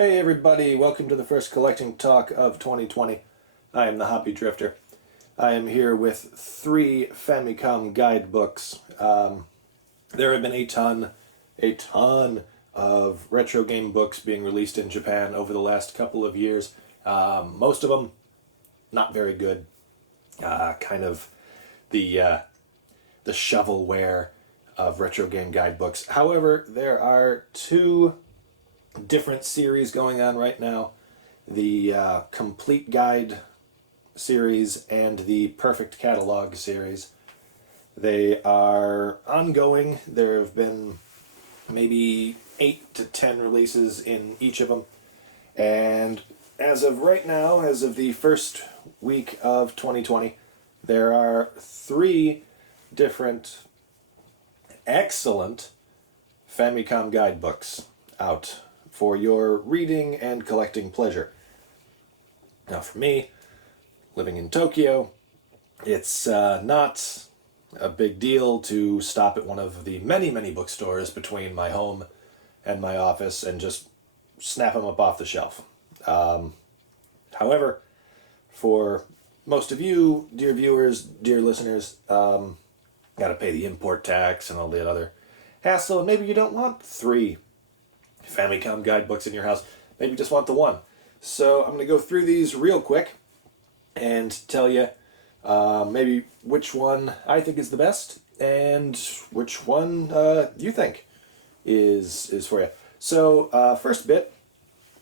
Hey everybody, welcome to the first collecting talk of 2020. I am the Hoppy Drifter. I am here with 3 Famicom guidebooks. There have been a ton of retro game books being released in Japan over the last couple of years. Most of them not very good. Kind of the shovelware of retro game guidebooks. However, there are 2 different series going on right now. The Complete Guide series and the Perfect Catalogue series. They are ongoing. There have been maybe 8 to 10 releases in each of them. And as of right now, as of the first week of 2020, there are 3 different excellent Famicom guidebooks out for your reading and collecting pleasure. Now for me, living in Tokyo, it's not a big deal to stop at one of the many bookstores between my home and my office and just snap them up off the shelf. However, for most of you, dear viewers, dear listeners, got to pay the import tax and all the other hassle, and maybe you don't want 3 Famicom guidebooks in your house. Maybe you just want the one. So I'm going to go through these real quick and tell you maybe which one I think is the best and which one you think is for you. So first bit,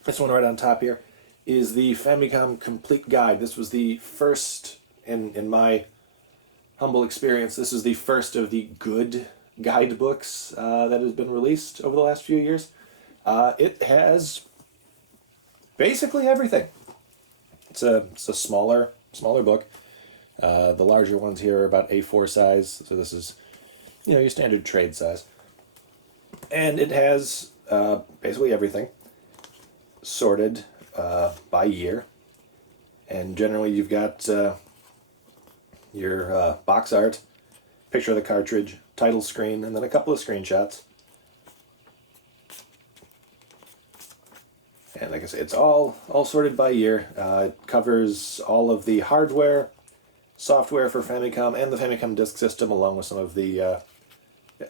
this one right on top here, is the Famicom Complete Guide. This was the first, in my humble experience, this is the first of the good guidebooks that has been released over the last few years. It has basically everything. It's a smaller book. The larger ones here are about A4 size, so this is, your standard trade size. And it has basically everything sorted by year. And generally you've got your box art, picture of the cartridge, title screen, and then a couple of screenshots. And like I say, it's all sorted by year. It covers all of the hardware, software for Famicom, and the Famicom disk system, along with some of the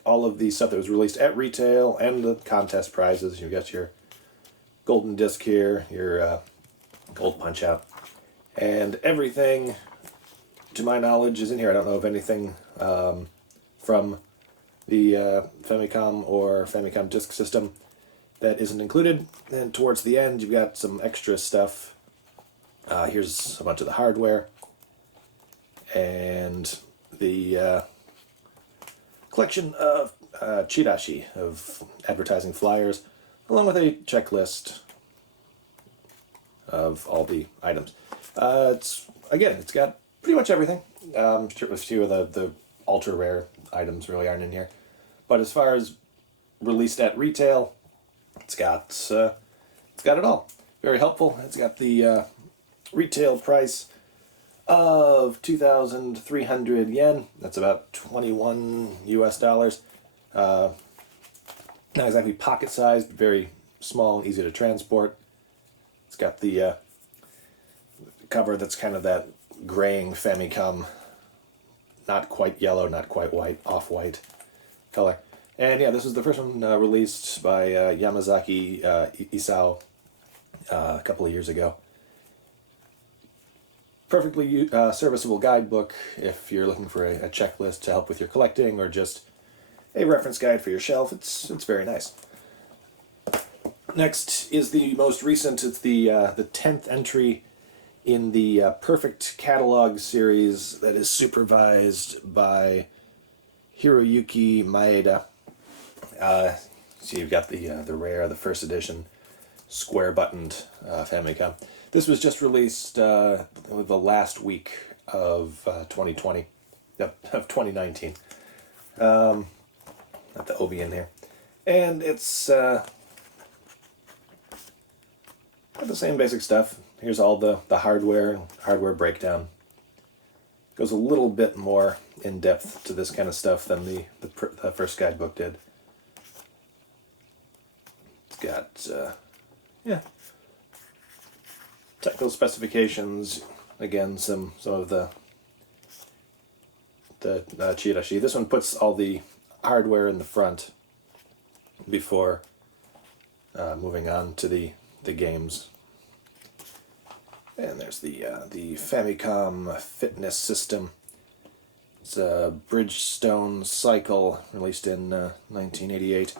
all of the stuff that was released at retail and the contest prizes. You've got your golden disc here, your gold punch out, and everything, to my knowledge, is in here. I don't know of anything from the Famicom or Famicom disk system that isn't included. And towards the end, you've got some extra stuff. Here's a bunch of the hardware and the collection of chirashi, of advertising flyers, along with a checklist of all the items. It's got pretty much everything. A few of the ultra rare items really aren't in here, but as far as released at retail, it's got it all. Very helpful. It's got the retail price of 2,300 yen. That's about $21 US. Not exactly pocket sized, but very small and easy to transport. It's got the cover that's kind of that graying Famicom, not quite yellow, not quite white, off-white color. And yeah, this is the first one released by Yamazaki Isao a couple of years ago. Perfectly serviceable guidebook if you're looking for a checklist to help with your collecting, or just a reference guide for your shelf. It's very nice. Next is the most recent. It's the 10th entry in the Perfect Catalogue series that is supervised by Hiroyuki Maeda. So you've got the rare, the first edition, square-buttoned Famicom. This was just released the last week of 2020, of 2019. Got the Obi in here. And it's got the same basic stuff. Here's all the hardware breakdown. Goes a little bit more in depth to this kind of stuff than the first guidebook did. It's got yeah. Technical specifications, again, some of the cheat sheet. This one puts all the hardware in the front before moving on to the games. And there's the Famicom Fitness System. It's a Bridgestone Cycle, released in 1988.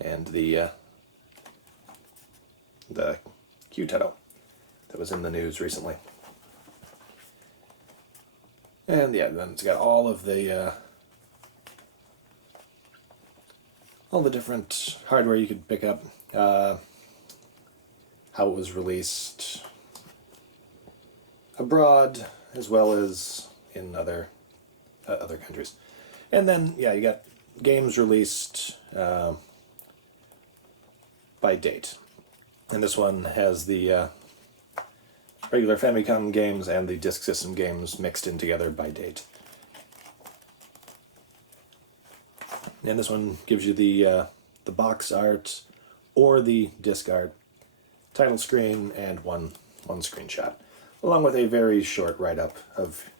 And the Q-Title that was in the news recently. And yeah, then it's got all of the different hardware you could pick up, how it was released abroad as well as in other countries. And then yeah, you got games released by date. And this one has the regular Famicom games and the Disk System games mixed in together by date. And this one gives you the box art or the disc art, title screen, and one screenshot, along with a very short write-up of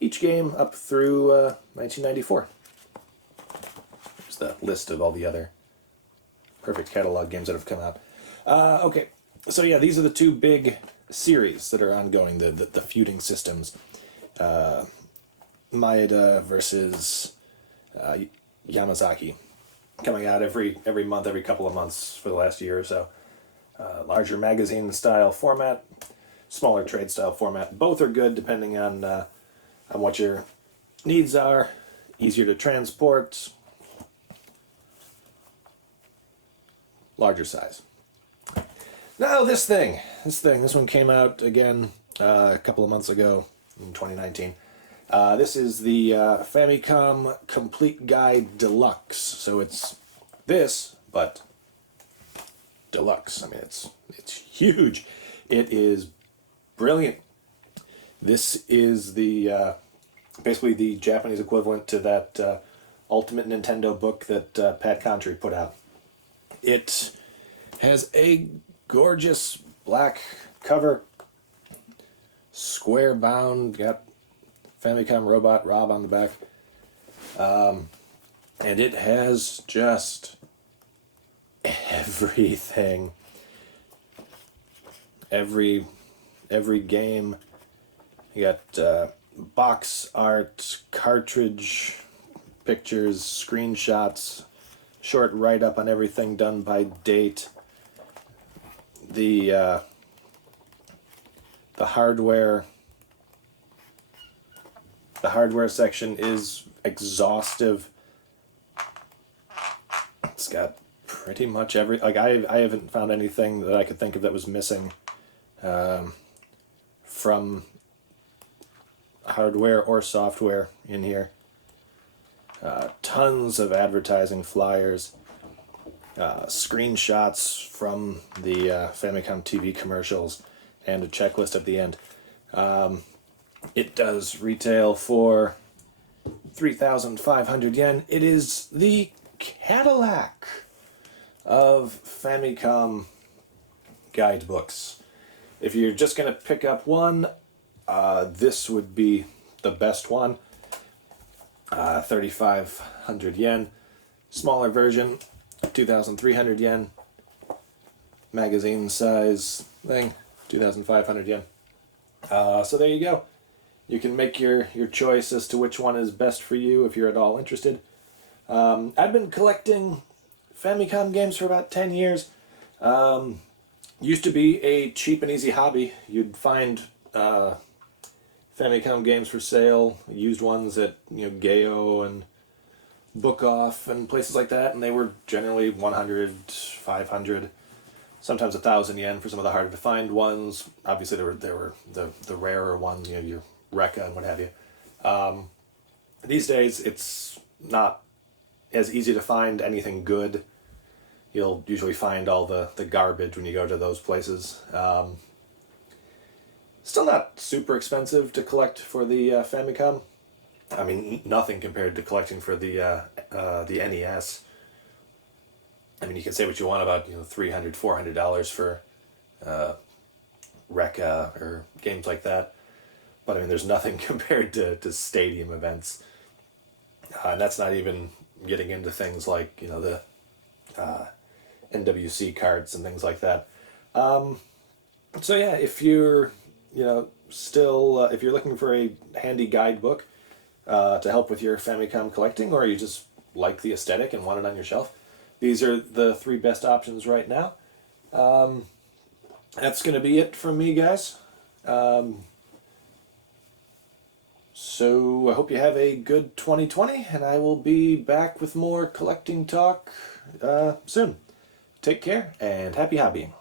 each game up through 1994. There's the list of all the other perfect catalog games that have come out. Okay, so yeah, these are the two big series that are ongoing, the feuding systems. Maeda versus Yamazaki, coming out every month, every couple of months for the last year or so. Larger magazine style format, smaller trade style format. Both are good depending on what your needs are. Easier to transport, larger size. Now this one came out again a couple of months ago in 2019. This is the Famicom Complete Guide Deluxe. So it's this, but deluxe. I mean, it's huge. It is brilliant. This is the basically the Japanese equivalent to that Ultimate Nintendo book that Pat Contry put out. It has a gorgeous black cover, square bound, got Famicom Robot Rob on the back, and it has just everything. Every game. You got box art, cartridge pictures, screenshots, short write-up on everything done by date. The hardware section is exhaustive. It's got pretty much every, like, I haven't found anything that I could think of that was missing from hardware or software in here. Tons of advertising flyers, screenshots from the Famicom TV commercials, and a checklist at the end. It does retail for 3,500 yen. It is the Catalogue of Famicom guidebooks. If you're just going to pick up one, this would be the best one. 3,500 yen. Smaller version, 2,300 yen. Magazine size thing, 2,500 yen. So there you go. You can make your choice as to which one is best for you if you're at all interested. I've been collecting Famicom games for about 10 years. Used to be a cheap and easy hobby. You'd find Famicom games for sale, used ones at Gayo and Book Off and places like that, and they were generally 100, 500, sometimes 1,000 yen for some of the harder to find ones. Obviously, there were the rarer ones, your Rekka and what have you. These days, it's not as easy to find anything good. You'll usually find all the garbage when you go to those places. Still not super expensive to collect for the Famicom. I mean, nothing compared to collecting for the NES. I mean, you can say what you want about, $300, $400 for Recca or games like that. But I mean, there's nothing compared to stadium events. And that's not even getting into things like, the NWC cards and things like that. So yeah, if you're, still, if you're looking for a handy guidebook to help with your Famicom collecting, or you just like the aesthetic and want it on your shelf, these are the three best options right now. That's going to be it from me, guys. So I hope you have a good 2020, and I will be back with more collecting talk soon. Take care, and happy hobbying.